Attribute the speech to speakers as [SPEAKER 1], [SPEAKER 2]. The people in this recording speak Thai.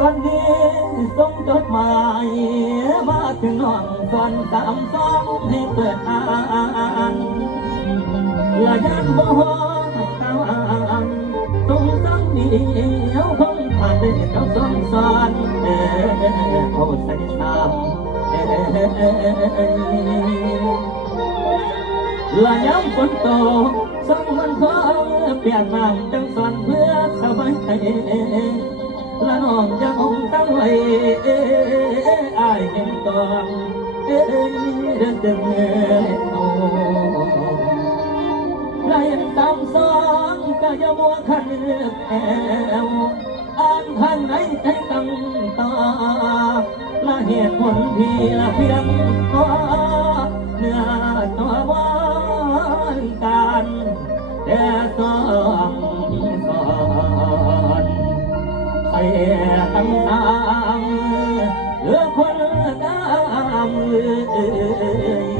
[SPEAKER 1] ตอนนี้ส่งจดหมายมาถึงน้องก่อนสามสองให้เปิดอ่านเพื่อยันบ่ฮอตาอ่นตรงสังนี้เอวคงผ่านได็กเราสองสอนเออโอ้ใส่สามเออละย้ำฝนตกสองวันขอเปลี่ยนน้ำจังสอนเพื่อสบายใจ ละน้องจะคงตั้งไว้อายเป็นตอนเอ้ยเดินเดินโอ้ไล่ตามสองก็อย่ามัวขันแอวอ่านข้างไหนใจตั้งตาละเหตุผลที่ละเพียงตัวเนื้อตัวว่าามเออคนตามเออ